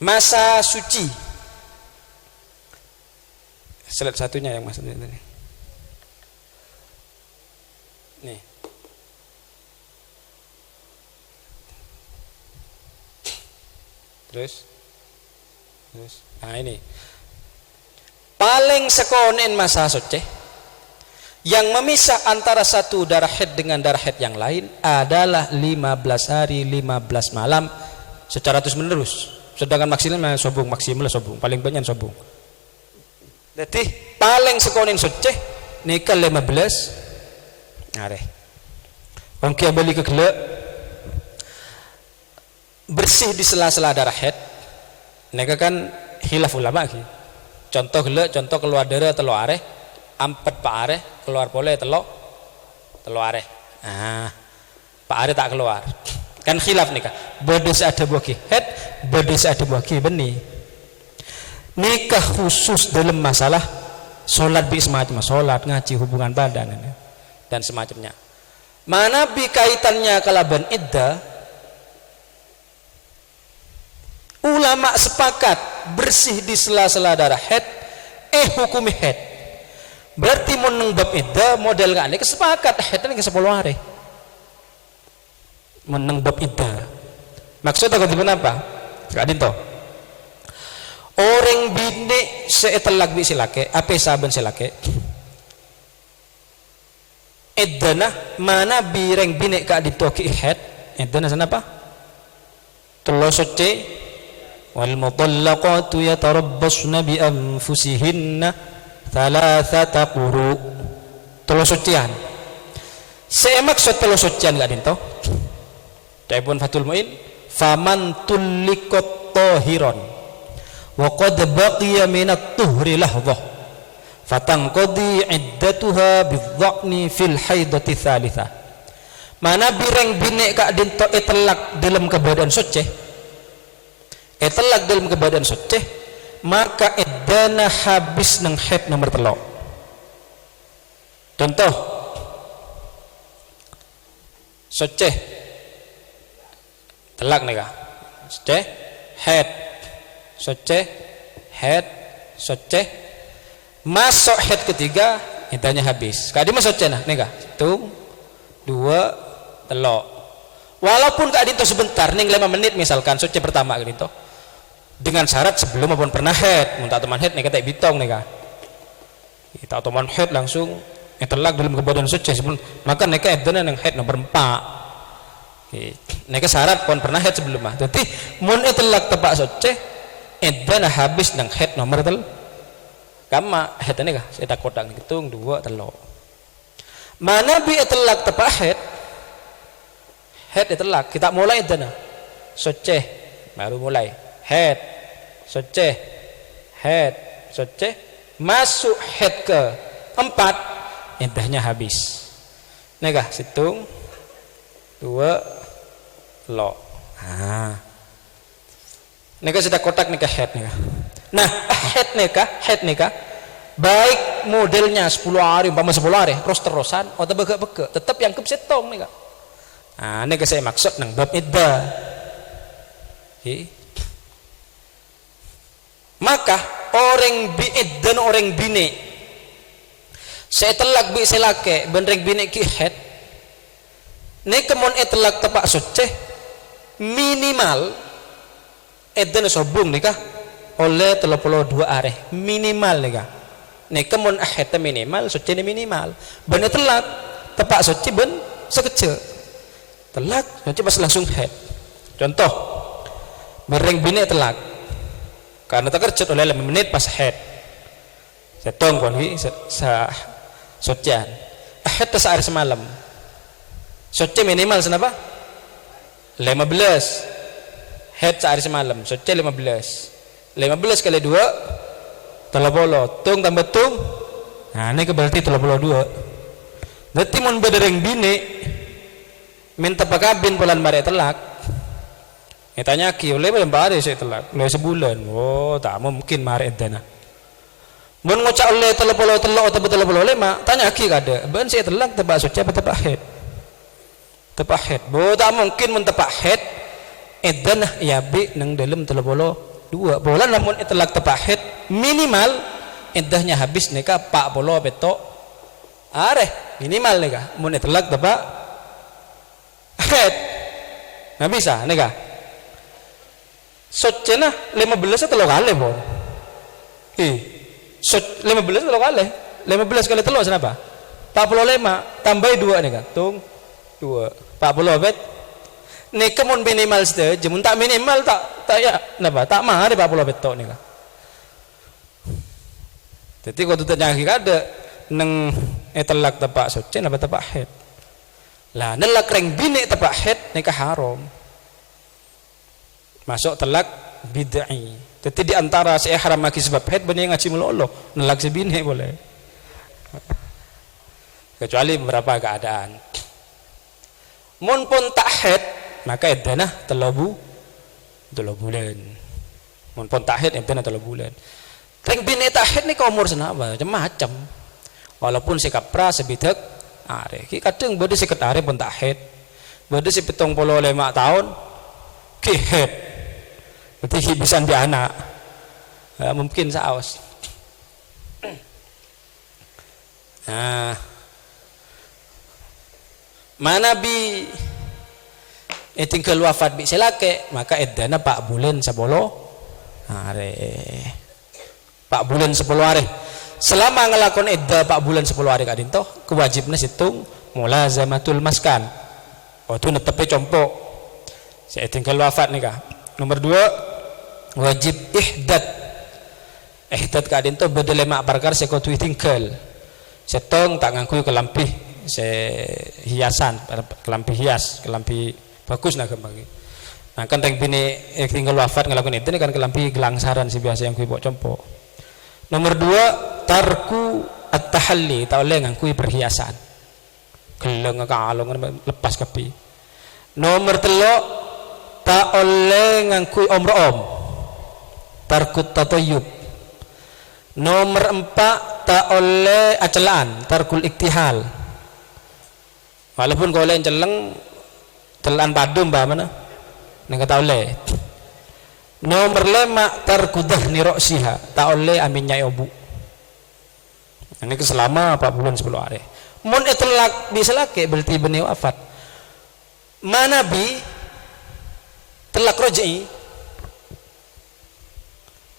masa suci. Slide satunya yang maksudnya ini. Nih. Terus. Nah ini. Paling sekonen masa suci yang memisah antara satu darah haid dengan darah haid yang lain adalah 15 hari 15 malam secara terus menerus. Sedangkan maksimal sobung, paling banyak sobung. Jadi paling sekonin suci nikah 15 hari. Oke, balik ke gelap bersih di sela-sela darah haid. Nikah kan khilaf ulama ki. Contoh gelap, contoh keluar darah telo areh, ampet pak areh, keluar pole telo areh. Pak areh tak keluar. Kan khilaf nikah. Berdosa ada buaki haid, berdosa ada buaki benih. Nikah khusus dalam masalah sholat bi semacam sholat ngaji hubungan badan dan semacamnya. Mana bi kaitannya kalaban iddah? Ulama sepakat bersih di sela-sela darah haid, hukumi haid. Berarti mun bab iddah model kan kesepakat haid ini ke 10 hari. Meneng bab iddah. Maksudnya apa? Gak dinto. Orang bini seetelak bi silake, apa saben silake? Iddana mana bireng bini kak ditoki haid? Iddana sana apa? Telo suci. Wal mutallaqatu yatarabbasna bi anfusihinna thalathata quru. Telo sucian. Saya maksud telo sucian gak dinto? Taibun Fathul Muin, faman tulliqat tahiran wa qad baqiya min at-tuhri lahdhah fatanqadi iddatuha bidh-dha'ni fil haidati tsalitsah. Mana bireng bini kak dinto itlak dalam keadaan suci. Itlak dalam keadaan suci, maka iddana habis nang haid nomor 3. Contoh suci telak nikah suci haid suci masuk haid ketiga iddahnya habis kadi masuk suci nah nikah 1 2 3 walaupun kak dinto sebentar ning 5 menit misalkan suci pertama kak dinto dengan syarat sebelum maupun pernah haid mun tak teman haid nikah tak bitong nikah kita teman haid langsung telak dalam keadaan suci sebelum maka nikah iddahnya nang haid nomor 4. Nikah syarat pun pernah haid sebelum mah. Jadi mun telak tepak suci iddahna habis nang haid nomor 3. Kama haid nikah saya tak kotak hitung 2 3. Mana bi telak tepak haid telak kita mulai iddahna suci baru mulai haid suci masuk haid ke 4 iddahnya habis. Nikah hitung 2 lo. Nikah sudah kotak nikah haid nikah. Nah, haid nikah baik modelnya 10 hari, 10 hari terus-terusan atau bege-bege, tetap yang kesetong nikah. Nikah saya maksud nang bab iddah. Maka orang biid dan orang bini saya telak bi selake benreng bini ki haid nikah mon telak tepak suci minimal edan sobung nikah oleh 32 hari minimal nikah mon haid minimal suci minimal ben telak tepak suci ben sekecil telak suci pas langsung haid. Contoh benreng bini telak karena terkejut oleh 5 menit pas haid setong kon sucian haid sehari semalam suci minimal senapa 15 haid sehari semalam suci 15 kali 2 30 tung tambah tung ini berarti 32. Berarti mun badereng bini minta pakabin bulan mare telak tanya ki oleh berapa hari saya telak oleh sebulan tak mungkin mare edana mun ngocak oleh 33 atau 35 tanya ki kada ben saya telak tebak suci apa tebak haid tak mungkin mun tebak haid edana ya bi nang dalam 35 2 bulan. Namun itlaq tepak haid minimal iddahnya habis nikah 40 betok areh minimal nikah. Mun itlaq tepak haid nggak bisa nikah. Socena 15 telo kali bon. 15 telo kali. 15 kali telo kenapa? 45 tambah 2 nih kan. Tung 2 40 bet. Nikah mun minimal saja, mun tak minimal tak ya napa? Tak mah ada 40 bet tok nih kan. Jadi kalau tu nyaki kada neng telak tepak suci napa tepak haid. Lah nelak reng bini tepak haid nikah haram. Masuk telak bid'ah. Jadi di antara si ihram maki sebab haid benih ngaji melolo, nelak si bini boleh. Kecuali beberapa keadaan. Mun pun tak haid maka iddana 3 bulan. Mun pun tak haid iddana 3 bulan. Reng bini tak haid ni umur senapa macam-macam. Walaupun si kapra sebidak are. Ki kadang bade si ketare pun tak haid. Bade si 75 tahun ki haid. Berarti bisa di anak. Mungkin saos. Nah, mana bi tinggal wafat bi selake maka iddana 4 bulan 10 hari. 4 bulan 10 hari. Selama ngelakon iddah 4 bulan 10 hari kadin toh kewajibna situng mulazamatul maskan. Waktu netepe compok. Saya tinggal wafat nikah. Nomor 2 wajib ihdad. Ihdad kadin toh beda 5 perkara seko tu tinggal. Setong tak ngangkui kelampi se hiasan, kelampi hias, kelampi bagus nah kembali. Nah kan reng bini tinggal wafat ngelakuin itu nih kan kelampi gelangsaran si biasa yang kui pok compok. Nomor 2 tarku at-tahalli, tak oleh ngangkui perhiasan. Geleng kalong lepas kapi. Nomor 3 tak oleh ngangkui omrom. Tarku tatayyub. Nomor 4 tak oleh acelaan, tarkul iktihal. Walaupun kau oleh celeng telan padum bah mana? Nggak tak oleh. Nomor 5 tarku dhahni ra'siha, tak oleh aminnya obu. Ini selama 4 bulan 10 hari. Mun itlaq bisa laki berarti benih wafat. Mana bi telak rojai?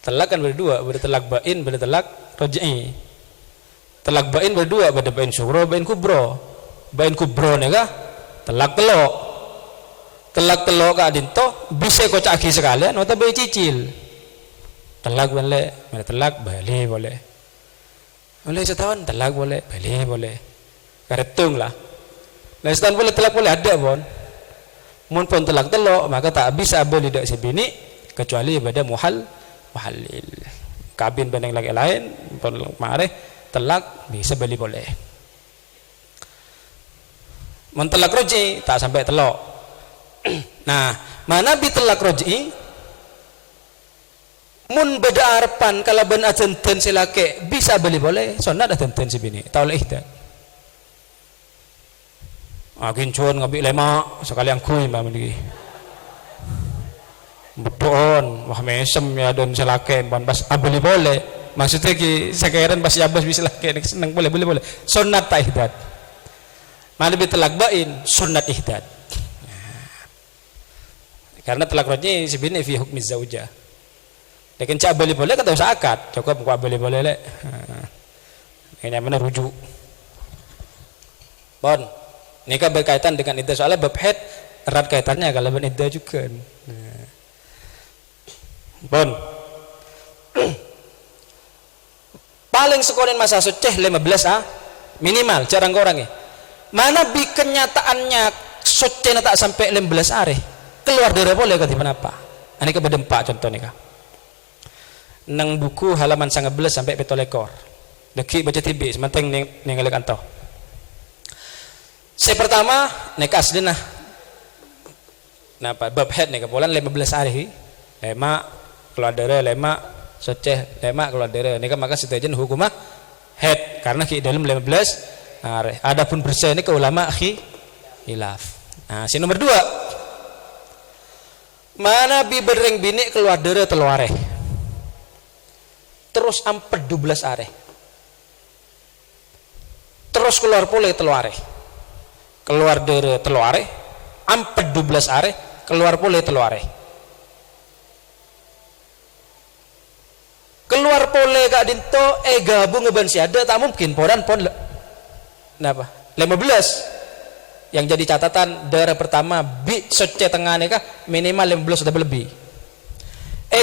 Telak kan berdua, beda telak bain, beda telak rojai. Telak bain berdua, beda bain syuhro, bain kubro. Bain kubro nih kah? Telak telok. Telak telok kak dinto bisa kau caki sekalian, atau bayi cicil. Telak boleh, mana telak boleh boleh. Boleh setahun telak boleh, boleh. Karetung lah. Nah setahun boleh telak boleh ada bon. Mun pun telak telok maka tak bisa beli dak sebini kecuali pada muhalil. Kabin beneng lagi lain pun mareh telak bisa beli boleh. Mun telak roji tak sampai telok. Nah, mana bi telak roji? Mun beda arpan kalau ben aten silake bisa beli boleh. Sunat aten sebini. Tak oleh ihda. Akin cuan ngabi lema sekali yang kui mbak mendigi. Beton, wah mesem ya don silake ban pas beli boleh. Maksudnya ki sekarang pas yabas bisa lake seneng boleh. Sunat tak ihdad. Mana bi telak bain sunat ihdad. Karena telak roji sebini fi hukmi zaujah. Lekin cak beli boleh kata usah akad, cukup buka beli boleh le. Ini mana rujuk. Bon, nikah berkaitan dengan iddah soalnya bab haid erat kaitannya kalau ben iddah juga. Bon. Paling sekolah masa suci 15 minimal jarang orangnya. Mana bi kenyataannya suci tak sampai 15 hari. Keluar dari boleh kata mana apa? Ini ke bedempak contoh nikah. Nang buku halaman 19 sampai 17 ekor. Deki baca tibi sementing ningali kanto. Saya pertama nikah asli nah. Napa bab haid nikah bulan 15 hari. Lema keluar darah, lema soceh, lema keluar darah. Nikah maka setajen hukumah haid karena ki dalam 15 hari. Adapun bersih ini ke ulama khilaf. Nah, si nomor 2 Mana bi bereng bini keluar dere teluare. Terus amped 12 are. Terus keluar pole teluare. Keluar dere teluare, amped 12 are, keluar pole teluare. Keluar pole kak dinto gabung ngeban siada tak mungkin podan pon napa 15 yang jadi catatan daerah pertama bi soce tengahnya kah minimal 15 sudah lebih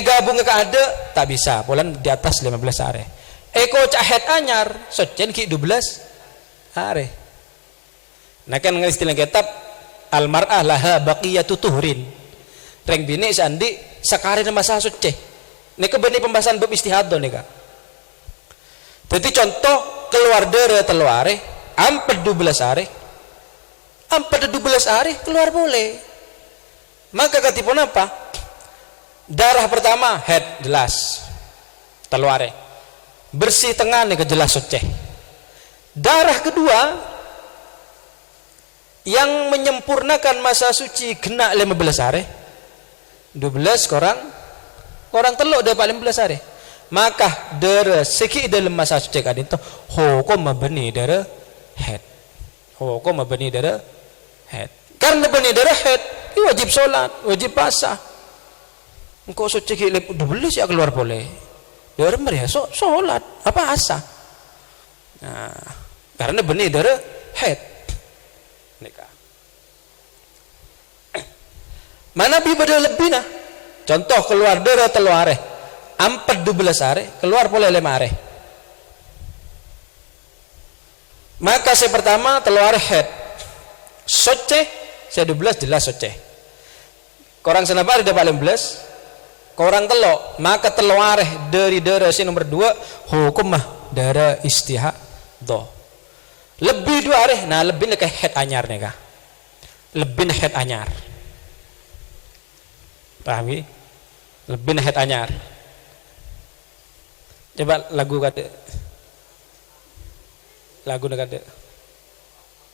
gabung kak ada tak bisa polan di atas 15 are ko cahet anyar soce ki 12 are nah kan istilah kitab almar'ah laha baqiyatu tuhrin reng bini sandi sakari masa soce neka benih pembahasan bab istihad nih kak. Jadi contoh keluar dere teluare, amped 12 are, amped 12 are keluar boleh. Maka katipun apa? Darah pertama head jelas, teluare, bersih tengah nih jelas suci. Darah kedua yang menyempurnakan masa suci kena 15 are, 12 orang teluk dia 14 hari maka dere seki dalam masa suci kadin tu hukum mabni dere head hukum mabni dere head karena bani dere head wajib solat wajib puasa engkau suci ki 12 ya keluar boleh dere meriah solat apa asa nah karena bani dere head nikah mana bi beda lebih nah contoh keluar dere teluare amped 12 are keluar boleh 5 are maka saya pertama teluare head soce saya 12 jelas soce korang senapa ada 14 korang telok maka teluare dari dere si nomor 2 hukum mah dere istihadah lebih 2 are nah lebih nekah head anyar nih kah lebih head anyar pahami lebih nahet anyar coba lagu kade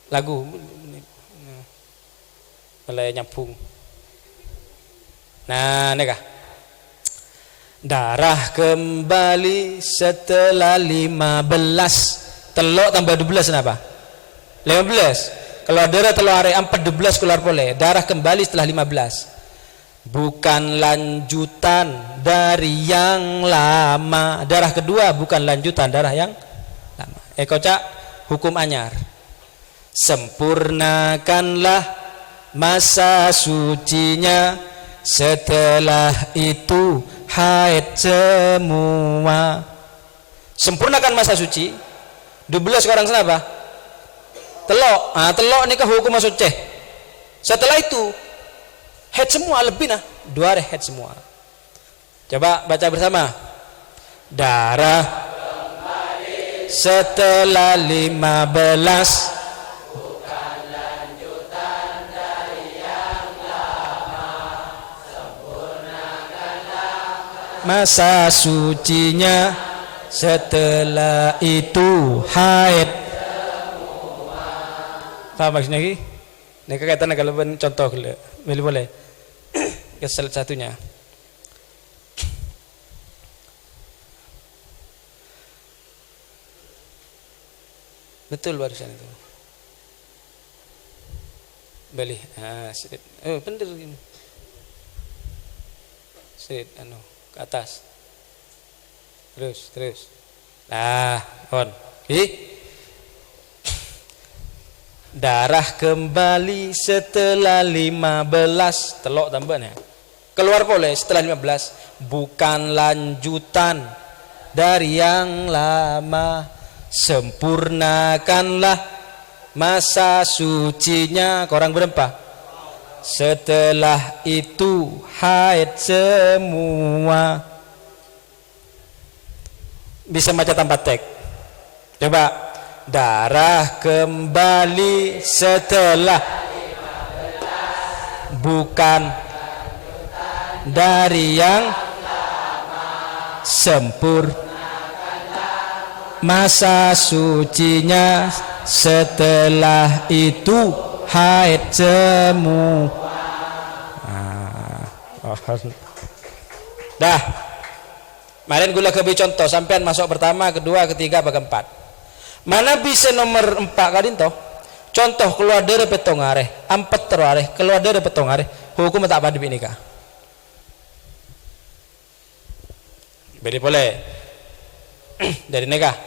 lagu mulai nyambung nah nekah darah kembali setelah 15 telok tambah 12 kenapa 15 kalau darah telok are amped 12 keluar boleh darah kembali setelah 15 bukan lanjutan dari yang lama darah kedua bukan lanjutan darah yang lama kocak hukum anyar sempurnakanlah masa sucinya setelah itu haid semua sempurnakan masa suci 12 orang kenapa telok telok ini ke hukum suci setelah itu head semua lebih nah 2 are head semua coba baca bersama darah setelah 15 bukan lanjutan dari yang lama sempurnakanlah masa sucinya setelah itu haid semua paham maksudnya lagi? Ini kaitan kalau contoh boleh ke salah satunya betul barusan itu beli bener gini sedikit ke atas terus nah on darah kembali setelah 15 telok tambahnya keluar boleh setelah 15 bukan lanjutan dari yang lama sempurnakanlah masa sucinya korang berempat setelah itu haid semua bisa baca tanpa teks coba darah kembali setelah 15 bukan dari yang sempurna masa sucinya setelah itu haid semua Oh. Dah. Kemarin gula kebi contoh sampean masuk pertama, kedua, ketiga, keempat. Mana bisa nomor 4 kadin toh? Contoh keluar dari petong areh, 4 terareh, keluar dari petong areh, hukum tak pada nikah. Beri boleh. Dari nikah.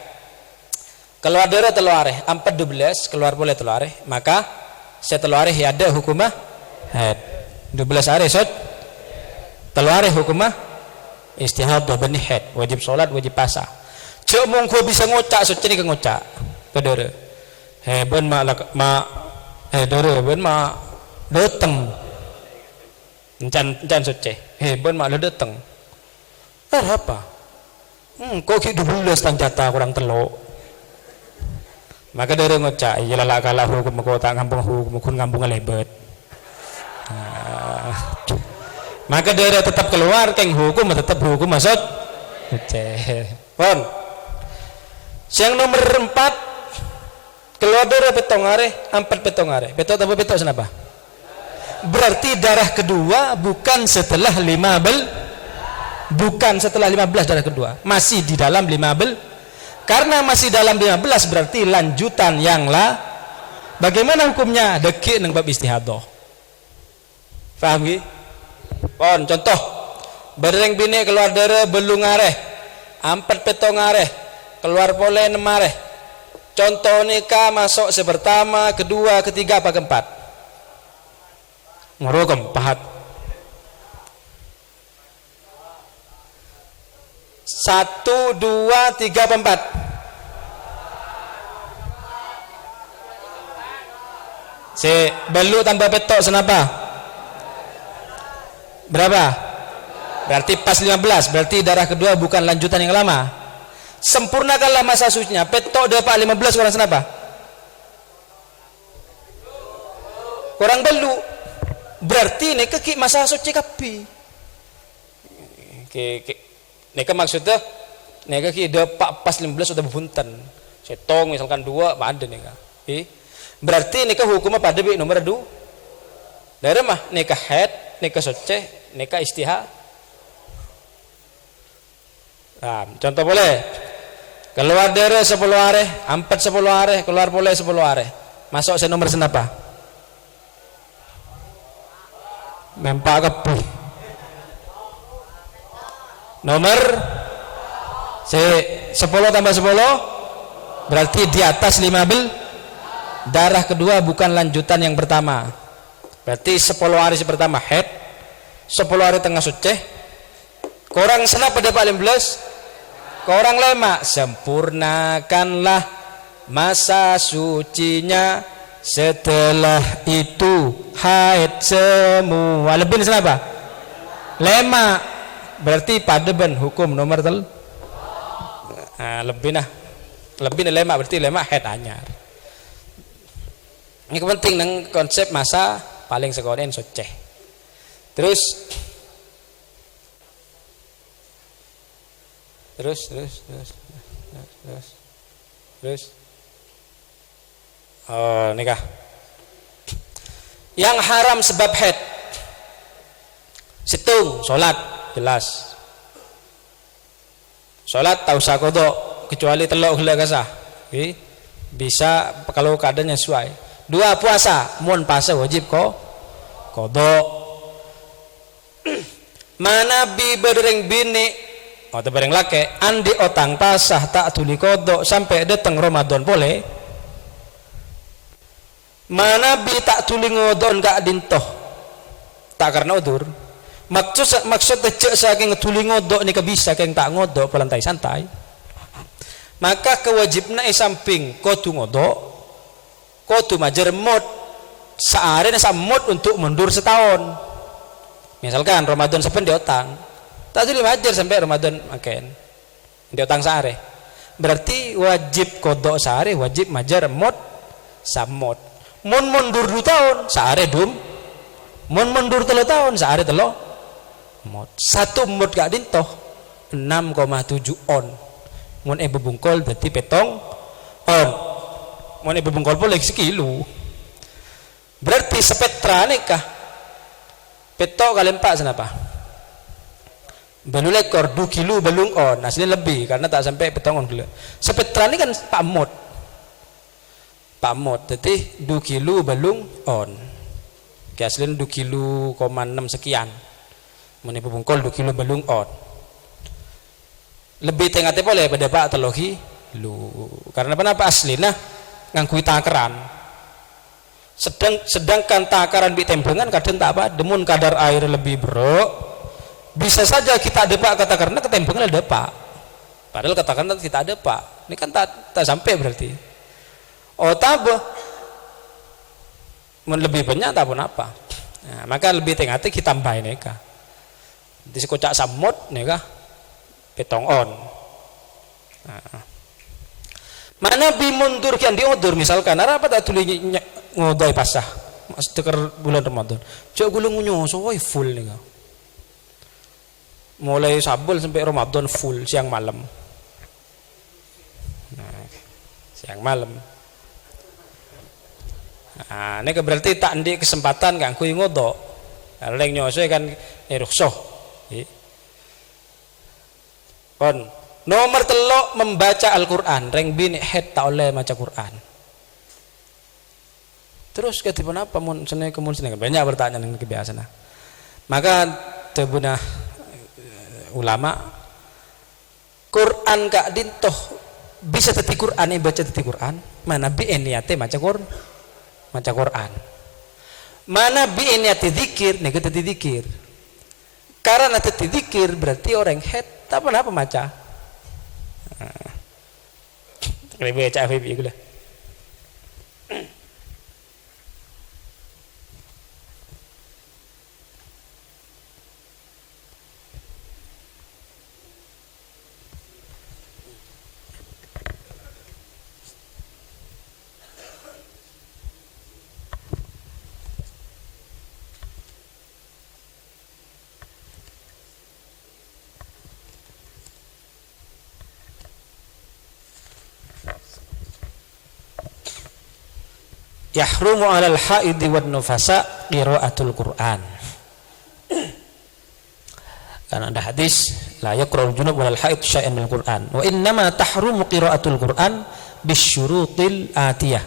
Keluar dari telur areh, 4 12 keluar boleh telur areh, maka saya telur areh ya ada hukumah haid. 12 areh sot. Telur areh hukumah istihadah benih haid, wajib sholat, wajib puasa. Cek mongko bisa ngocak sot ni ke ngocak. Pedere. Ben dere ben dateng. Encan sot ben dateng. Apa? Kok ki 12 tang jatah kurang teluk. Maka dari ngocak, iya lah kalah hukum kota kampung hukum kampung lebet. Maka dari tetap keluar keng hukum tetap hukum maksud. Pon. Yang nomor 4 keluar dari petong areh, 4 petong areh. Petok apa petok kenapa? Berarti darah kedua bukan setelah 15. Bukan setelah 15 darah kedua, masih di dalam 15. Karena masih dalam 15 berarti lanjutan yang bagaimana hukumnya? Dekik nang bab istihadah. Paham ki? Pon contoh. Bereng bini keluar darah belung areh. 4 petong areh. Keluar pole 6 areh. Contoh nikah masuk sepertama, kedua, ketiga, keempat. Ngorokom pahat. 1 2 3 4. Si belu tambah petok senapa? Berapa? Berarti pas 15. Berarti darah kedua bukan lanjutan yang lama. Sempurnakanlah masa sucinya. Petok dapat 15 kurang senapa? Kurang belu. Berarti ini ke masa suci kapi. Neka maksudnya neka ki dapat pas 15 sudah bunten. Setong misalkan 2 ada neka. Berarti neka hukumnya pada bi nomor 2. Dari mah neka haid, neka suci, neka istihad. Nah, contoh boleh. Keluar dari 10 areh, 4 10 areh, keluar boleh 10 areh. Masuk saya nomor senapa? Mempak kepu. Nomor 10 tambah 10 berarti di atas 15. Darah kedua bukan lanjutan yang pertama. Berarti 10 hari pertama haid, 10 hari tengah suci. Korang senap pada 15. Korang lemak, sempurnakanlah masa sucinya. Setelah itu haid semua. Lebih senapa? Lemak. Berarti pada ben hukum nomor lebih lemak berarti lemak haid anyar. Ini penting nang konsep masa paling sekoden suci. Terus oh nikah yang haram sebab haid situng sholat jelas sholat tak usah kodok kecuali telok gila kasah bisa kalau keadaannya sesuai. 2 puasa mun puasa wajib kodok. Mana bi bereng bini atau bereng lake andi otang pasah tak tuli kodok sampai datang Ramadan boleh. Mana bi tak tuli ngodon gak dintoh tak karena udur. Maksud cek saking tuli ngodok ni bisa keng tak ngodok pelantai santai. Maka kewajibna samping kotu ngodok kotu majer mod saare na mod untuk mundur setahun. Misalkan Ramadan sepen di otang tak tuli majer sampai Ramadan makan di otang saare. Berarti wajib kodok saare, wajib majer mod samod. Mun mundur 2 tahun saare dum. Mun mundur 3 tahun saare telo mod. 1 mod gak dintoh 6,7 on. Mun bebungkol berarti petong on. Mun bebungkol boleh sekilo. Berarti sepetra nikah. Petok kali 4 senapa? Belum lekor 2 kilo belum on, aslinya lebih karena tak sampai petongon dulu. Sepetran ini kan pamot, jadi 2 kilo belum on. Aslinya 2 kilo, 6 sekian. Menipu bungkol 2 kilo belum on. Lebih tengahnya boleh pada pak telogi lu. Karena kenapa aslinya ngangkui takaran. Sedangkan takaran di tempengan kadang tak apa, demun kadar air lebih bro. Bisa saja kita depak kata karena ketempengan ada pak, padahal katakan kita ada pak, ini kan tak sampai berarti. Oh tabah, lebih banyak tak pun apa. Nah, maka lebih tengah kita tambahin neka. Di sekocak samut neka, petong on. Nah. Mana bimundur kian diodur misalkan, apa tak tulis ngodai pasah, mas teker bulan Ramadan. Cak gulung nyoso, full neka. Mulai Sabul sampai Ramadan full siang malam. Nah, siang malam. Nah, ini berarti tak di kesempatan kan kui ngodok. Kalau yang nyoso kan rukhsah. On nomor telok membaca Al-Qur'an, reng bin head tak oleh maca Qur'an. Terus ketipun apa mun seneng banyak pertanyaan yang kebiasaan. Maka tebunah ulama Quran kak dintoh bisa teti Quran yang baca teti Quran mana bi niate maca Quran mana bi niate zikir nego teti zikir karena teti zikir berarti orang head tak apa maca lebih baca apa gula. Yahrumu 'alal haidi wan nufasa qiraatul Qur'an. Karena ada hadis la yaqra'ul junub wal haid syai'an minal Qur'an. Wa innama tahrumu qiraatul Qur'an bisyurutil atiyah.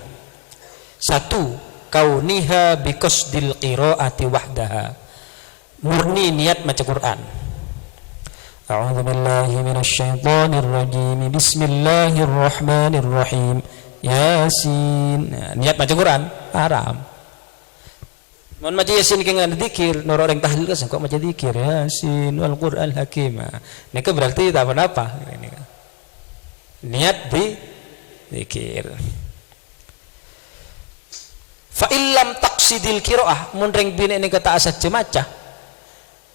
1. Kauniha biqasdil qiraati wahdaha. Murni niat baca Qur'an. A'udzu billahi minasy syaithanir rajim. Bismillahirrahmanirrahim. Yasin. Nah, niat baca Quran haram. Mohon baca Yasin dengan zikir, nur orang tahlil kan kok baca zikir Yasin wal Qur'an hakim. Ini berarti tak apa-apa ini. Niat di zikir. Fa illam taqsidil qiraah mun reng bine ini kata asat maca.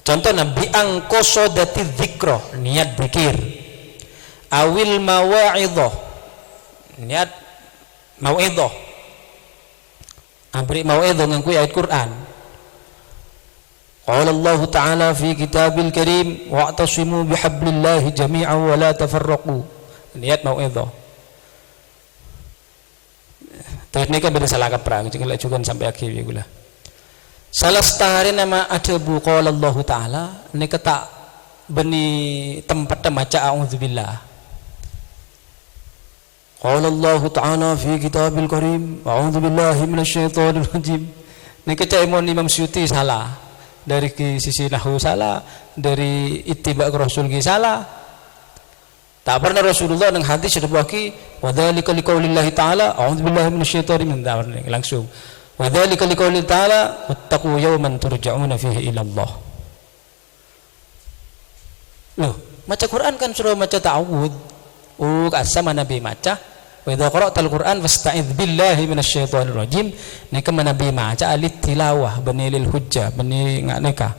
Contohnya bi angqasodati dzikra, niat zikir. Awil mawa'idhah. Niat mau'idhah beri mau'idhah ngangkui ayat Quran. Qala Allah Ta'ala fi kitabil karim wa'tasimu bihablillahi jami'an wa la tafarraqu. Niat mau'idhah. Terus ini kan beda salah kaprang juga sampai akhir ya gula. Salah setahari nama ada bu qala Allah Ta'ala ini kata beni tempat maca a'udzubillah. Qala Allah Ta'ala fi kitabil karim a'udzu billahi minasyaitonir rajim. Nek caimon Imam Suyuti salah. Dari sisi nahwu salah, dari ittiba' Rasul ki salah. Tak pernah Rasulullah nang hadis sebaki wa dzalika liqaulillahi ta'ala a'udzu billahi minasyaitonir rajim langsung. Wa dzalika liqaulillahi ta'ala wattaqu yawman turja'una fihi ila Allah. Loh, baca Quran kan suruh baca ta'awudz. Sama Nabi maca wa idza qara'tal Qur'an fasta'idz billahi minasyaitonir rajim. Nek Nabi maca alit tilawah benilil hujjah beni nganeka.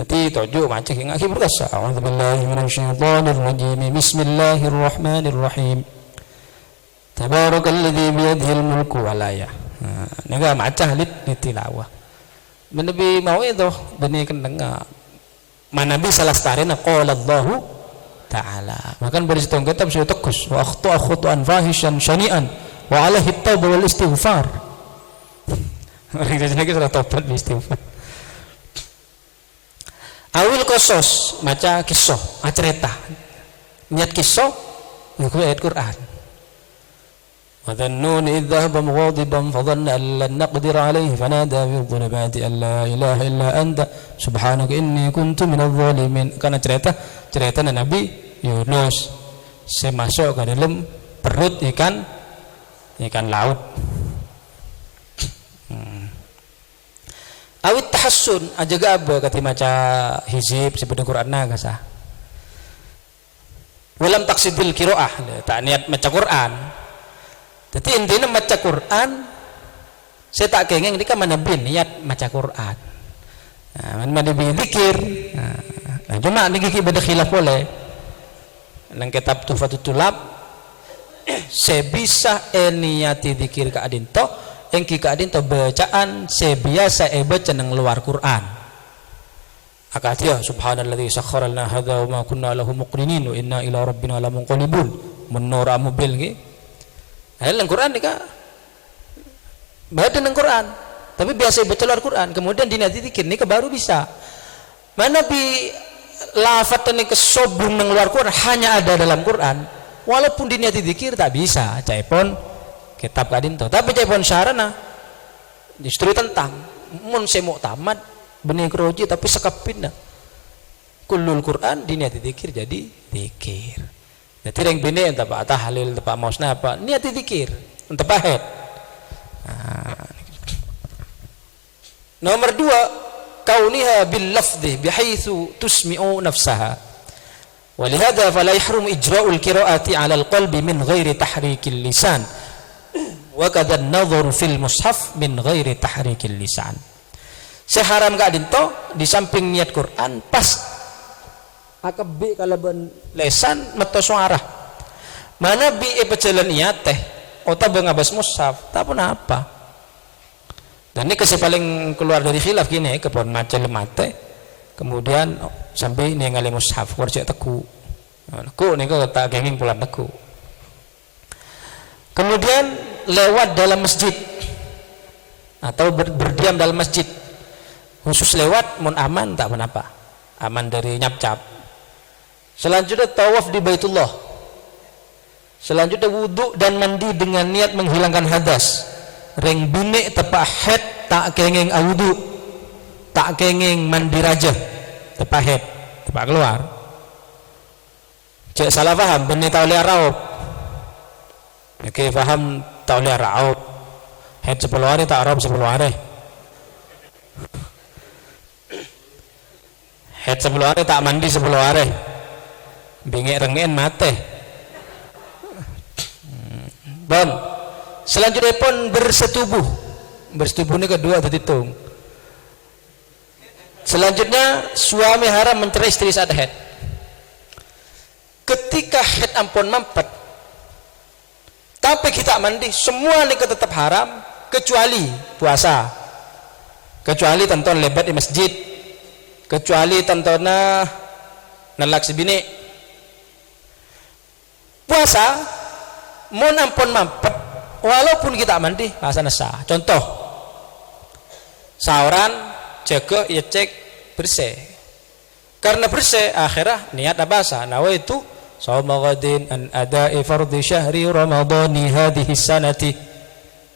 Nanti tujuh maca ngaki berkasa a'udzu billahi minasyaitonir rajim. Bismillahirrahmanirrahim. Tabarakalladzi biyadihil mulku wal ayah. Nek maca alit tilawah. Nabi mau itu beni kendeng Manabi salah starina qala Allahu Ta'ala. Makan berisi tong kitab sudah tekus wa akhta'a khutu'an fahishan syani'an wa alaihi taubah wal istighfar. Orang jadi sudah tobat istighfar. Awil kosos maca kisah cerita niat kisah itu ayat Quran. Wa dhannun idh dhahaba mughadiban fa dhanna an lan naqdir alayhi fanada fi dhulumati an la ilaha illa anta subhanaka inni kuntu minadh dhalimin. Karena cerita Nabi Yunus saya masuk ke dalam perut ikan laut. Awit tahassun aja gaba kati maca hizib sebelum Quran naga sah. Walam taksidil kiroah tak niat maca Quran. Jadi intinya maca Quran saya tak kengeng ini kan mana bin niat maca Quran. Mana bin zikir. Nah cuma ini kiki beda khilaf boleh. Nang kitab Tuhfatul Tulab saya bisa niati zikir ka adinto engki kaadin to bacaan sebiasa baca nang luar Quran. Akatia subhanalladzi sakhkhara lana hadza wa ma kunna lahu muqrinin wa inna ila rabbina lamunqalibun. Menora mobil nggih. Nang Quran nika baca nang Quran, tapi biasa baca luar Quran, kemudian dinati zikir nika baru bisa. Mana bi lafaz nika sobung nang luar Quran hanya ada dalam Quran, walaupun dinati zikir tak bisa. Caipun kitab kadin to tapi jepon syarana justru tentang mun semuk tamat benih kroji tapi sekapin kullul Quran diniati dzikir jadi dzikir jadi yang bini entah pak tahlil entah pak mausna apa niati dzikir entah pahet. Nomor 2 kauniha bil lafdhi bihaitsu tusmi'u nafsaha walihada fala yahrum ijra'ul qira'ati 'ala al-qalbi min ghairi tahrikil lisan wa kadza an-nadhar fil mushaf min ghairi tahrikil lisan. Seharam ka dinto di samping niat Quran pas akabe kalaban lesan meto suara. Mana bi pejalan niat teh ota bangabas mushaf tak pun apa. Dan ini kasih paling keluar dari khilaf gini kepon maca lemate kemudian sampai ningali mushaf kurcek teku. Teku niku tak kenging pulang teku. Kemudian lewat dalam masjid atau berdiam dalam masjid khusus lewat mun aman tak apa aman dari nyap-cap. Selanjutnya tawaf di Baitullah, selanjutnya wudhu dan mandi dengan niat menghilangkan hadas reng bine tepak head tak kengeng awudu tak kengeng mandi raja tepak head tepak keluar cek salah paham benih tauliah raub oke paham tauliah raub head 10 hari tak raub 10 hari head 10 hari tak mandi 10 hari bingit rengin mate bon selanjutnya pun bersetubuh ini kedua terhitung. Selanjutnya suami haram mencerai istri saat head ketika head ampun mampet tapi kita mandi semua ini tetap haram kecuali puasa, kecuali tonton lebat di masjid, kecuali tontona nalak sebini puasa mau ampun mampet walaupun kita mandi puasa sah. Contoh sauran jaga ya cek bersih karena bersih akhirah niat abasa nawaitu Sawma ghadin an ada'i fardhi syahri ramadhani hadhihi sanati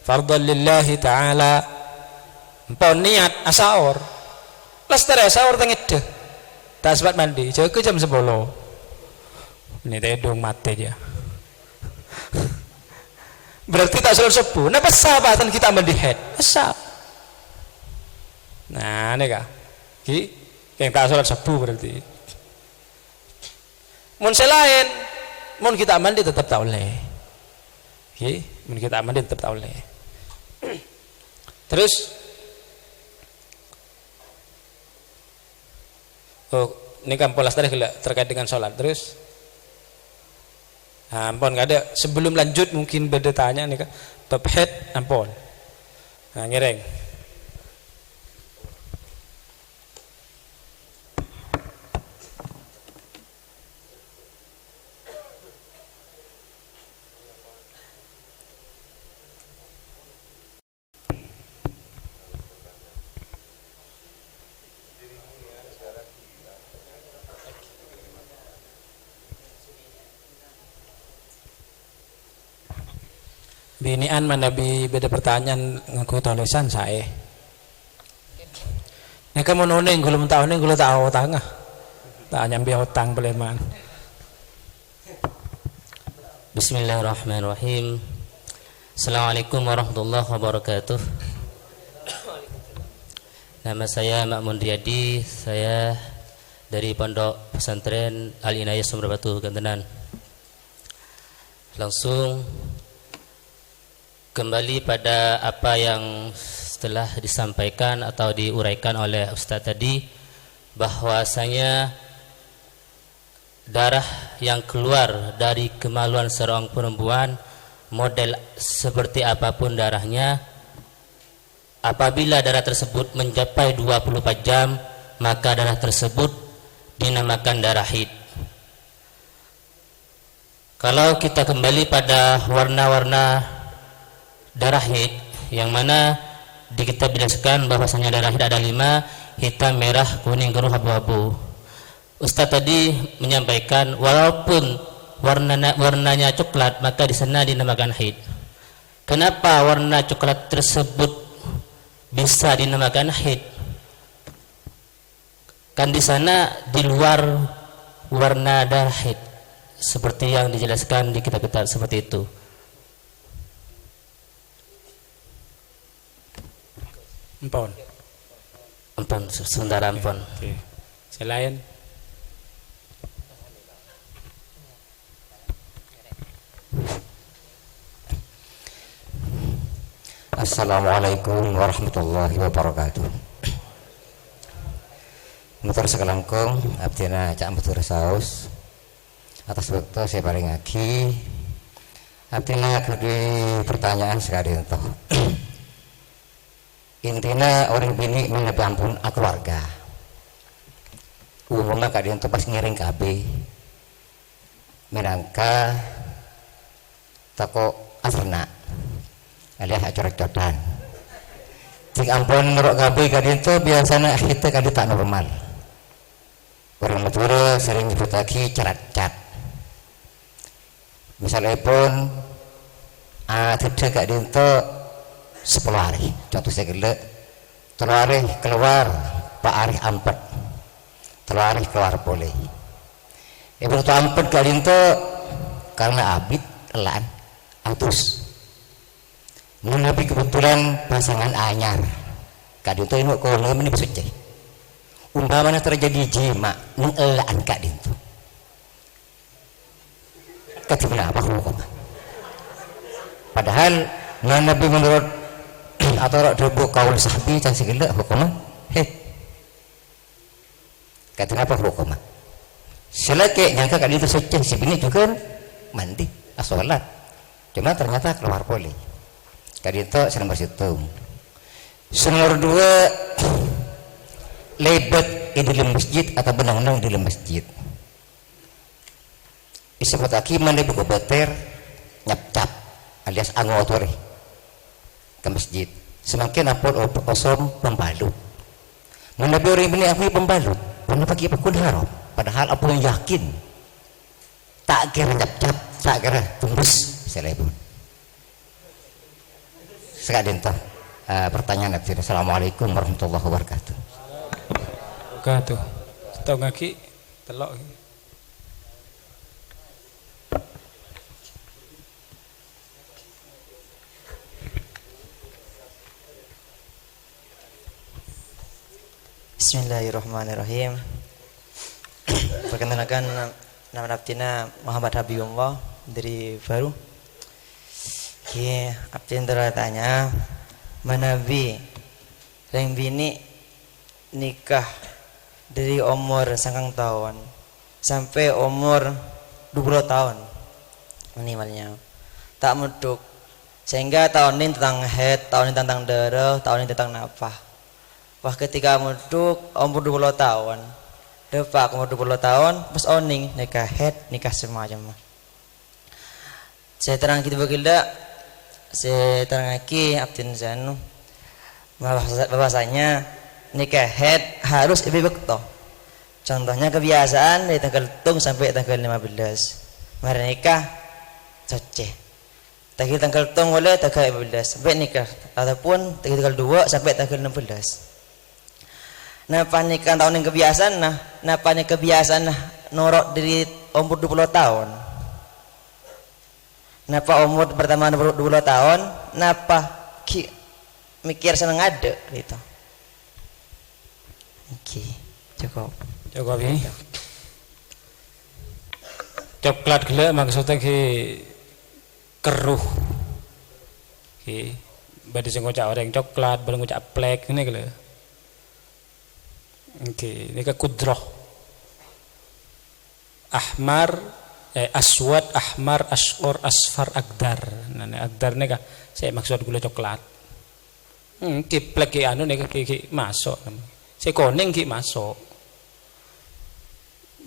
fardhan lillahi ta'ala empon niat asaur lastara asaur tengide tak sempat mandi jaga jam 10 ini tedong mati dia berarti tak sholat subuh nah pesabatan kita mandi head pesab nah ini kah yang tak sholat subuh berarti mun selain mun kita mandi tetap tak boleh mun kita mandi tetap tak boleh terus ini kan pola tadi terkait dengan sholat terus ampun nggak ada sebelum lanjut mungkin beda tanya nih kan bab head ampun ngereng binian mana beda pertanyaan ngaku tulisan saya. Ini kamu nuning gulung tahu nih gulung tahu tangah. Tak nyambi hutang beleman. Bismillahirrahmanirrahim. Assalamualaikum warahmatullahi wabarakatuh. Nama saya Makmun Riyadi. Saya dari Pondok Pesantren Al Inayah Sumber Batu Gantenan. Langsung kembali pada apa yang setelah disampaikan atau diuraikan oleh Ustadz tadi, bahwasanya darah yang keluar dari kemaluan seorang perempuan, model seperti apapun darahnya, apabila darah tersebut mencapai 24 jam, maka darah tersebut dinamakan darah haid. Kalau kita kembali pada warna-warna darah haid, yang mana di kitab dijelaskan bahwasanya darah haid ada 5, hitam, merah, kuning, keruh, abu-abu. Ustadz tadi menyampaikan walaupun warnanya coklat, maka di sana dinamakan haid. Kenapa warna coklat tersebut bisa dinamakan haid? Kan di sana di luar warna darah haid, seperti yang dijelaskan di kitab-kitab seperti itu. Ampun. Sebentar ampun. Oke. Selain Assalamualaikum warahmatullahi wabarakatuh. Mutur sekelangkung abdina cak mutur saus atas waktu saya paling lagi abdina kedua pertanyaan sekali untuk intinya orang bini menepi ampun keluarga umumnya kalian tuh pas ngiring KB minangka toko aserna alias coret-coretan cik ampun ngerok KB kalian tuh biasanya kita kali tak normal orang mature sering nyebut lagi cerat-cat. Misalnya pun tidak kak dinto 10 hari contoh saya gila 3 hari keluar 4 hari ampet 3 hari keluar boleh ibu itu ampet kak dinto karena abid elan atus menabi kebetulan pasangan anyar kak dinto ini kalau ini bersuci umpamanya terjadi jima neng elan kak dinto ketimna apa hukum padahal Nabi menurut atau debu kaul sahabi can segala hukumnya kata apa hukumnya selagi nyangka kali itu suci si bini juga mandi sholat cuma ternyata keluar boleh kali itu senang bersitu nomor 2 lebet di dalam masjid atau benang-benang di dalam masjid disebut lagi mana buku beter nyap-cap alias angotor ke masjid semakin apol osom pembalut mana orang ini aku pembalut mana pakai pakun haram padahal aku yang yakin tak kira nyap-cap tak kira tembus selebun sekadar pertanyaan abdi. Assalamualaikum warahmatullahi wabarakatuh. Wabarakatuh. Tahu ngaki telok. Bismillahirrahmanirrahim. Perkenalkan nama abdina Muhammad Habibullah dari Baru. Oke, abdin tanya manabi yang bini nikah dari umur 9 tahun sampai umur 20 tahun minimalnya tak meduk sehingga tahun ini tentang head, tahun ini tentang darah, tahun ini tentang nafah. Wah ketika meduk umur 20 tahun depak umur 20 tahun pas oning nikah head nikah semacam saya terang kita bagilda saya terang lagi abdin zanu bahwasanya nikah head harus ibu bekto contohnya kebiasaan dari tanggal tung sampai tanggal 15 mari nikah coceh tanggal tong oleh tanggal 15 sampai nikah ataupun tanggal 2 sampai tanggal 16. Napa nikah tahun yang kebiasaan napa nih kebiasaan norok dari umur 20 tahun. Napa umur pertama 20 tahun napa mikir seneng ada gitu. Oke, cukup. Cukup ini. Coklat gila maksudnya ki keruh. Ki bade sing ngocak orang coklat, bareng ngocak plek ini gila. Oke, ini ke kudroh. Ahmar, aswad, ahmar, asqor, asfar, agdar. Nah, agdar ini kah? Saya maksud gula coklat. Ki plek ki anu nih ki masuk. Saya kuning ki masuk.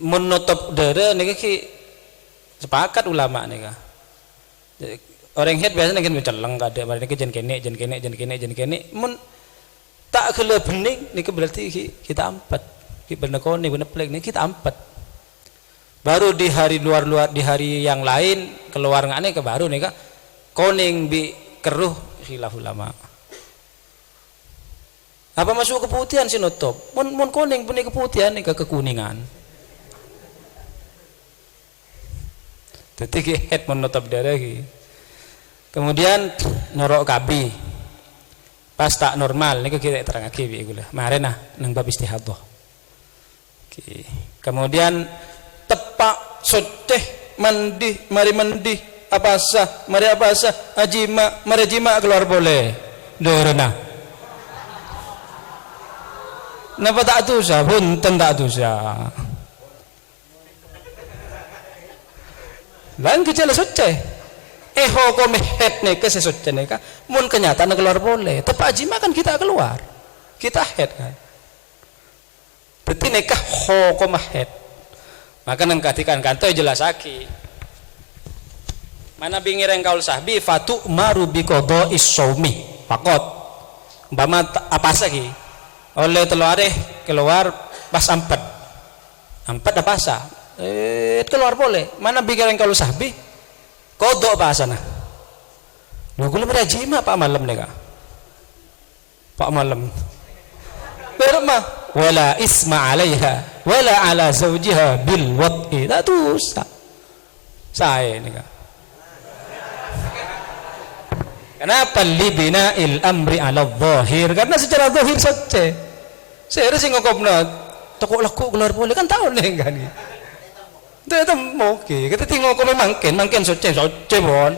Menutup darah nih ki sepakat ulama nih kah. Orang head biasanya kan menceleng kada, mari nih jen kene. Mun tak kele bening nih berarti kita ampat. Ki bener kuning bener plek nih kita ampat. Baru di hari luar di hari yang lain keluar ngane ke baru nih kah kuning bi keruh khilaf ulama. Apa masuk keputihan sih nutup? Mun kuning punya keputihan nih ke kekuningan. Jadi head menutup darah ki. Kemudian norok kabi. Pas tak normal nih kita terang aki bi gula. Maren nang bab istihadhah. Kemudian tepak soteh mari mandi apa sah mari apa sah ajima mari jima keluar boleh. Dorena. Napa tak dosa? Punten tak dosa. Lan kecil soceh. Hukum head nih ke sesoceh nih kah? Mun kenyataan keluar boleh. Tepak jima kan kita keluar. Kita head kan. Berarti nikah hukum head. Maka nang katikan kanto jelas aki. Mana bingireng kaul sahbi fatu maru bi qada'is shaumi. Fakot. Umpama apa lagi? Oleh teluare keluar pas ampat apa sah keluar boleh mana bikin kalau sahbi kodok bahasa nah lu gula merajima pak malam nih pak malam berma wala isma alaiha wala ala zawjiha bil wad'i tak dosa saya nih kenapa libina il amri ala zahir? Karena secara zahir saja. Saya harus ngokopna toko laku keluar boleh kan tahu nih kan. Itu oke. Kita tinggal kau mangken saja bon.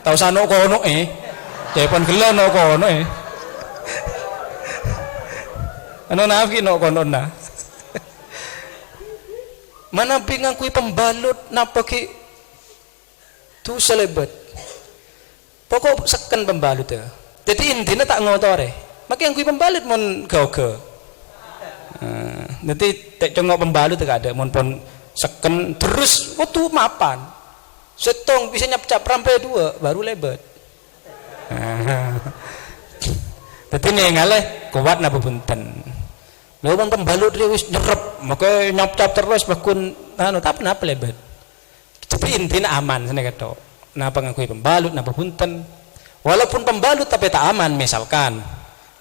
Tahu sano kono Cepon gelar no kono Ano nafi no kono na. Mana bingang kui pembalut napa ki tu selebat. Pokok seken pembalut ya. Jadi intinya tak ngotore. Maka yang kui pembalut mon gauge. Nanti tak cengok pembalut tak ada. Mon pon seken terus waktu mapan. Setong bisa nyap-cap rampai 2 baru lebat. Jadi nih ngaleh kuat napa punten. Lalu pembalut dia wis nyerep. Maka nyap-cap terus bakun tapi napa lebat. Jadi intinya aman sana kata. Napa ngakui pembalut, napa punten. Walaupun pembalut tapi tak aman misalkan.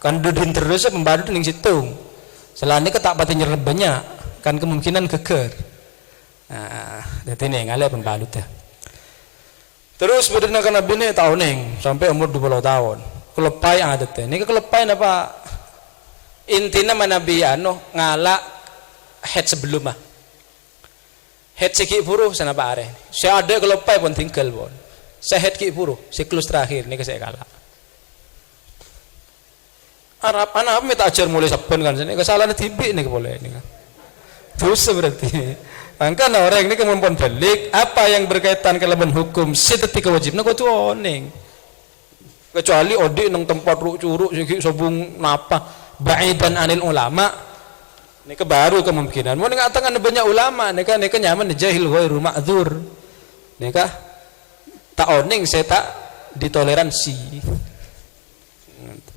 Kan dudin terus pembalut ning situ. Selain itu tak pati nyerep banyak, kan kemungkinan geger. Nah, jadi nih ngalih pembalut ya. Terus berdina kana bini tahun neng sampai umur 20 tahun. Kelepai adat teh. Ini kelepai apa? Intinya mana biano ngalak head sebelum mah. Head siki puru sana pak are. Saya ada kelepai pun tinggal pun. Saya head ki puru siklus terakhir nih saya kalah. Arab anak minta ajar mulai saben kan sini kesalahan tibik nih boleh nih kan. Terus berarti. Makanya orang ini kemampuan balik apa yang berkaitan kelaban hukum sedetik kewajiban kau tuh oning. Kecuali odi nang tempat curuk siki sobung napa baidan anil ulama. Ini baru kemungkinan. Mau ngatakan banyak ulama, nih kan nyaman jahil ghairu ma'dzur. Nih kah tak oning saya tak ditoleransi.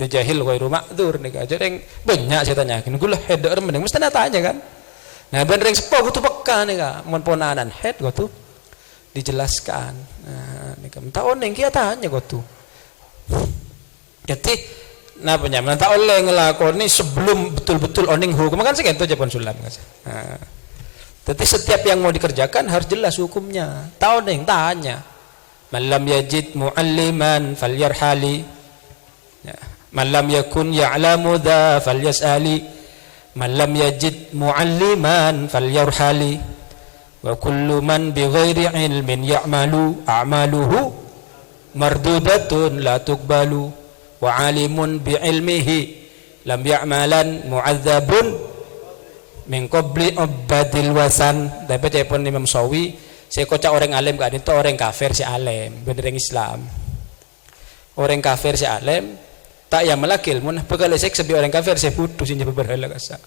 Jahil ghairu ma'dzur nih kah. Jadi banyak saya tanyakin. Gula header mending mesti tanya kan. Nah bener yang sepo kutu peka nih kah. Mon ponanan head kutu. dijelaskan. Nah, nika minta oneng kia tanya kau tuh. Jadi napanya minta oleh ngelakoni sebelum betul-betul oneng hukum kan segitu aja pun sulam. Nah, jadi setiap yang mau dikerjakan harus jelas hukumnya. Tahu neng tanya. Malam yajid mualliman falyarhali. Ya. Malam yakun ya'lamu dha falyas'ali. Malam yajid mualliman falyarhali. Wa kullu man bighairi ilmin ya'malu a'maluhu mardudatun la tuqbalu. Wa alimun bi'ilmihi lam ya'malan mu'adzabun min qabli ubadil wasan. Tapi telepon Imam Sawi, saya kocak orang alim kan itu orang kafir si alim, bener yang Islam. Orang kafir si alim tak yang melakil mun pegale sek sebi orang kafir saya putus ini berhala kasa.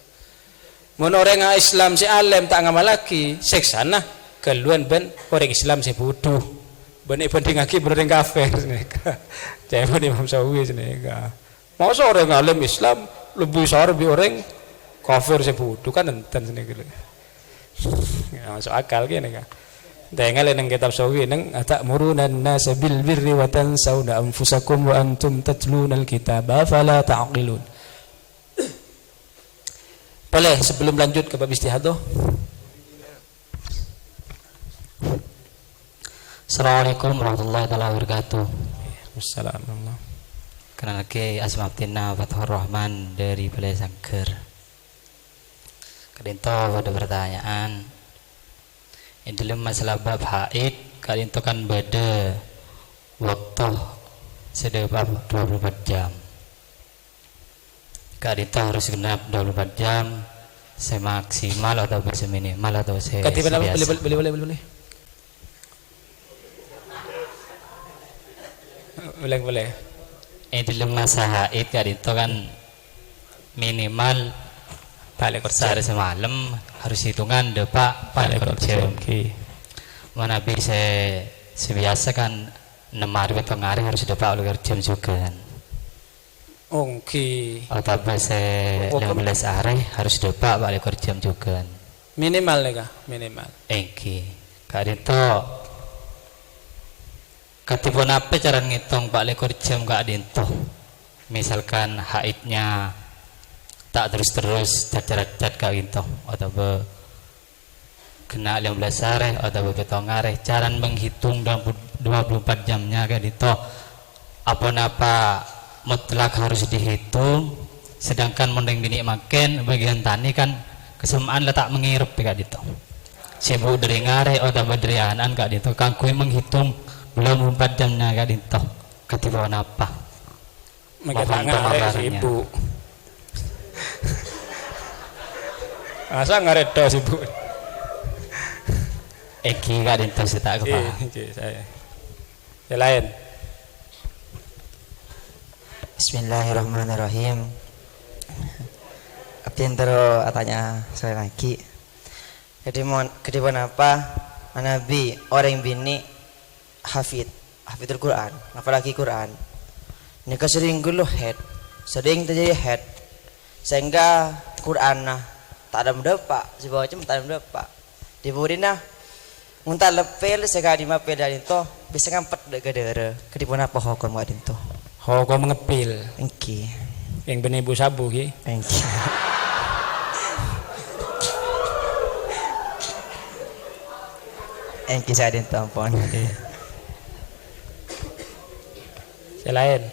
Mun orang Islam si alim tak ngamalaki seksana keluan ben orang Islam si putus. Benih penting aki orang kafir neka. Jangan Imam Sawi neka. Mau seorang alim Islam lebih besar lebih orang kafir si putus kan enten neka. Ya masuk akal gini neka. Dengar nang kitab Sawi nang atamuruna an-nasa bil birri wa tansawna anfusakum wa antum tatluna al-kitaba fala ta'qilun. Boleh sebelum lanjut ke bab istihadah. Assalamualaikum warahmatullahi wabarakatuh. Wassalamualaikum. Kenal lagi Asma Abdina Fathur Rahman dari Balai Sangker. Kadinto pada pertanyaan ini dalam masalah bab haid, kadinto kan beda waktu sedebab 24 jam. Kadinto harus genap 24 jam semaksimal atau seminimal atau Katiban apa? Boleh. Boleh. Dalam masa haid kadinto kan minimal balik sehari semalam harus hitungan depak balik jam. Mana bisa sebiasa kan 6 hari atau hari harus depak balik jam juga kan. Oke. Atau bisa 15 hari harus depak balik jam juga. Minimal nih kah? Minimal. Kadinto katipun apa cara ngitung balik jam kadinto? Misalkan haidnya tak terus cacat kadinto atau kena 15 hari atau betong hari cara menghitung 24 jamnya kadinto apa-apa mutlak harus dihitung, sedangkan mending bini makan bagian tani kan kesamaan letak mengirup kadinto. Sibuk dari ngare atau dari anan kadinto kangkui menghitung belum 4 jamnya kadinto katipun apa? Makan sibuk. Asa ngaredo sibuk. Eki kadinto tak kepala. Saya. Yang lain. Bismillahirrahmanirrahim. Abdin tero atanya saya lagi. Jadi kedipun apa? Nabi orang bini hafidul Quran, apalagi Quran. Nika sering guluh head, sering terjadi head, sehingga Quran tak ada mendapat, sebuah macam tak ada mendapat. Di burina, muntah lepel sekali mapel dari itu, bisa ngampet degedere. Kedipun apa hukum kadin itu? Hukum ngepil. Engki. Yang benih ibu sabu ki. Engki. Engki saya din tampon. Yang lain.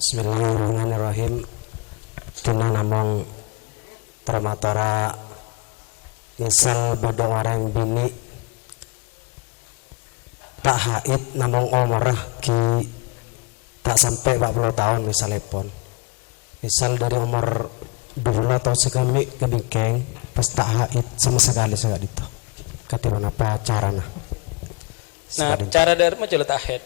Bismillahirrahmanirrahim. Kena namong termatora misal bodoh orang bini tak haid namong umrah ki tak sampai 40 tahun misalnya pun. Misal dari umur 2 atau sekali kebingkeng pas tak haid sama sekali sangat itu. Katipan apa caranya? Nah, cara dari mah jelas tahid.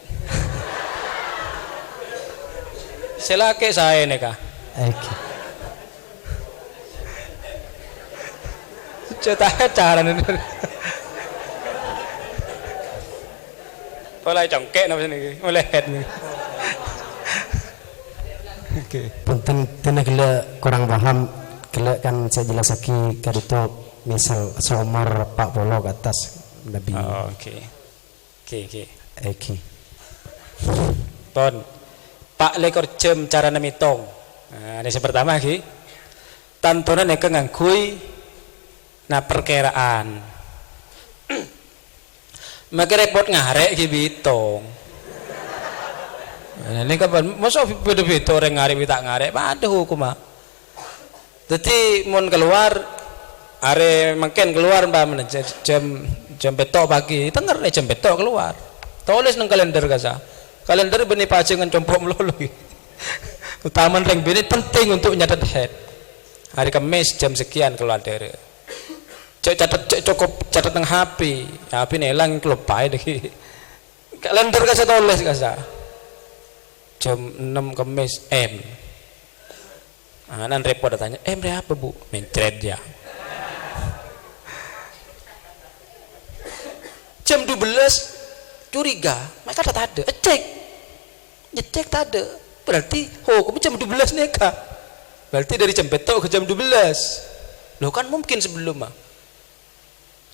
Selake saya nih kah? Tahid cara nih. Mulai congkek napa sini? Mulai head nih. Oke. Punten tenaga kurang paham kelak kan saya jelas lagi kan itu misal seumur 40 ke atas Nabi. Oh, oke. Oke. Eki. Pon. Pak lekor jam cara nemitong. Nah, ini yang pertama ki. Tantonan yang ngangkui na perkiraan. Maka repot ngarek ki bitong. Nah, ini kapan? Masa beda-beda orang ngarek tak ngarek? Ada hukum ah. Jadi mon keluar, are makin keluar mbak jam betok pagi, tenger jam betok keluar. Tulis nang kalender kasa. Kalender benih pacingan compok melulu. Utaman ring bini penting untuk nyatet head. Hari Kamis jam sekian keluar dari. Cukup catat nang HP. HP nelang kelupai deh. Kalender kasa tulis kasa. Jam 6 Kamis M. Nan repot datanya, berapa bu? Mencret ya. Jam 12 curiga, mereka tak ada. Cek tak ada. Berarti hukum jam 12 neka. Berarti dari jam betok ke jam 12. Loh kan mungkin sebelum mah.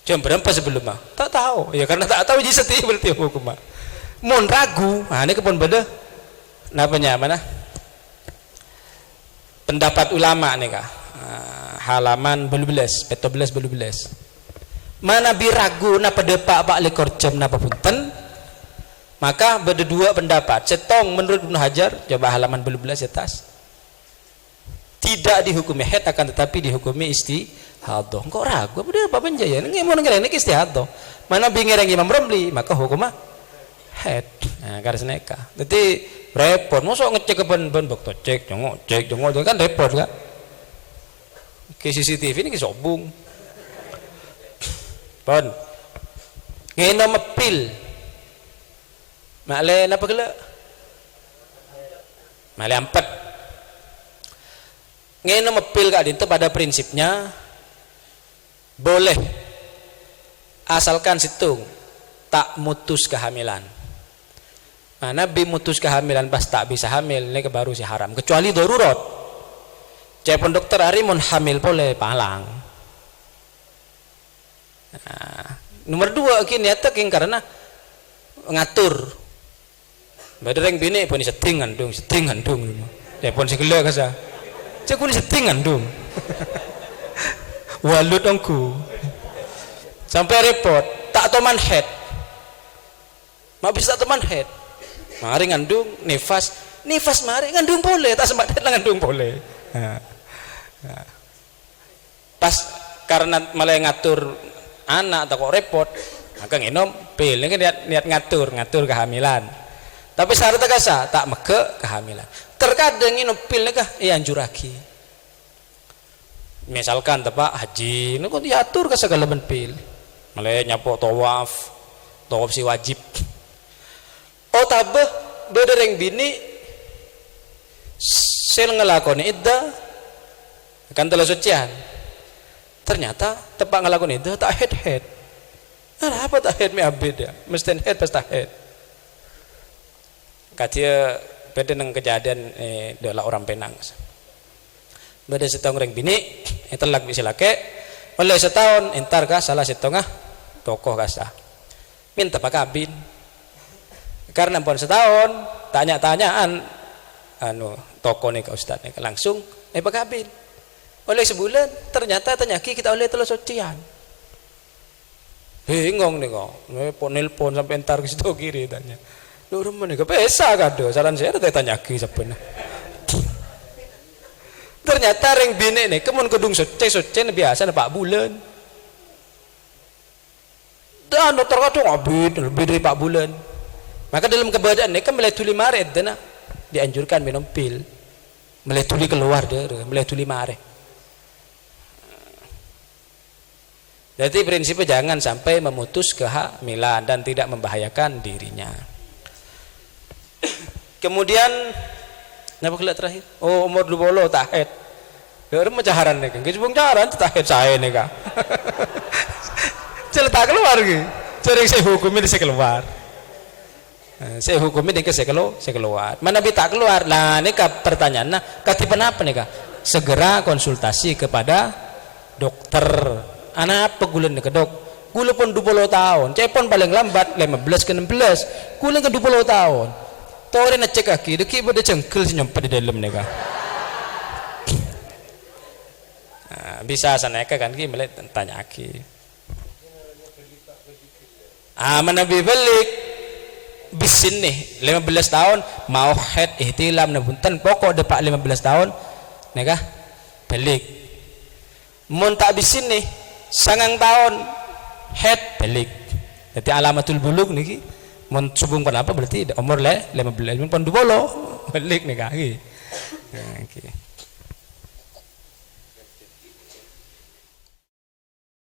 Jam berapa sebelum mah? Tak tahu. Ya karena tak tahu jadi setia berarti hukum mah. Mon ragu, ini kepon beda. Napanya mana? Pendapat ulama nih kak, halaman 12, peto 12. Mana biragu napa depak pak lekor jam napa punten, maka beda dua pendapat. Setong menurut Ibnu Hajar, coba halaman 12 atas, tidak dihukumi head akan tetapi dihukumi istihadah. Kok ragu? Apa penjaya? Ini mau ngereng ini istihadah. Mana bingereng Imam Romli, maka hukumnya head. Nah, garis neka. Jadi repot, masa ngecek ke ban bok cek jongok kan repot kan. Ke CCTV ini sobung. Pon. Ngeno mepil. Makle napa gela? Makle ampet. Ngeno mepil kak dinto pada prinsipnya boleh asalkan situng tak mutus kehamilan. Nah, Nabi mutus kehamilan pas tak bisa hamil ini baru sih haram kecuali darurat. Cepon dokter hari mun hamil boleh palang. Nah, nomor 2 kini king karena ngatur. Badereng bini pun setting ngandung. Cepon segala kasa. Cek pun setting ngandung. Walut ongku. Sampai repot tak toman head. Mak bisa teman head. Mari ngandung nifas mari ngandung boleh tak sempat ngandung boleh. Pas karena malah ngatur anak tak kok repot maka nginom pil ini niat ngatur kehamilan tapi syaratnya kasa tak meke kehamilan terkadang nginom pil nikah anjur lagi misalkan tepak haji ini kok diatur ke segala pil malah nyapo tawaf si wajib. Oh tabah bedereng bini sel ngelakoni iddah akan telah sucian ternyata tepak ngelakoni iddah tak head nah apa tak head me beda mesti head pas tak head katia beda neng kejadian adalah orang Penang beda setahun reng bini telak bisa lake oleh setahun entar kah salah setengah tokoh kasah minta pak kabin karena pun setahun tanya-tanyaan toko nih ke ustad nih langsung pakabin oleh sebulan ternyata tanyaki kita oleh telur sucian bingung nih kok nelpon sampai entar ke situ kiri tanya lu rumah nih kepesa kado saran saya ada tanyaki sebenarnya ternyata ring bini nih kemun kedung suci biasa nih 4 bulan dan dokter kadung lebih dari 4 bulan. Maka dalam keberadaan mereka mulai tuli mare dana dianjurkan minum pil. Mulai tuli keluar dari mulai tuli mare. Jadi prinsipnya jangan sampai memutus kehamilan dan tidak membahayakan dirinya. Kemudian apa kelak terakhir? Oh umur 20 tak head. Dia mecaharan nih kan. Kita caharan tak head saya nih kan. Cerita keluar gitu. Cari saya hukumnya di keluar. Saya hukumnya dengan saya keluar. Mana bisa keluar? Nah ini pertanyaan. Nah katipan apa nih kak? segera konsultasi kepada dokter. Anak apa gula ke dok? Gula pun 20 tahun, cepon paling lambat 15 ke 16, gula ke 20 tahun. Tore na cek kaki, deki pada cengkel si nyompat di dalam nega. Bisa sana kan ki melek tanya aki. Mana balik bisin nih 15 tahun mau head ihtilam nabuntan pokok depak 15 tahun nega balik. Mun tak bisin nih sangang tahun head balik. Jadi alamatul buluk niki mun subung kenapa berarti umur le 15 mun pon 20 balik nih kaki. Nah, okay.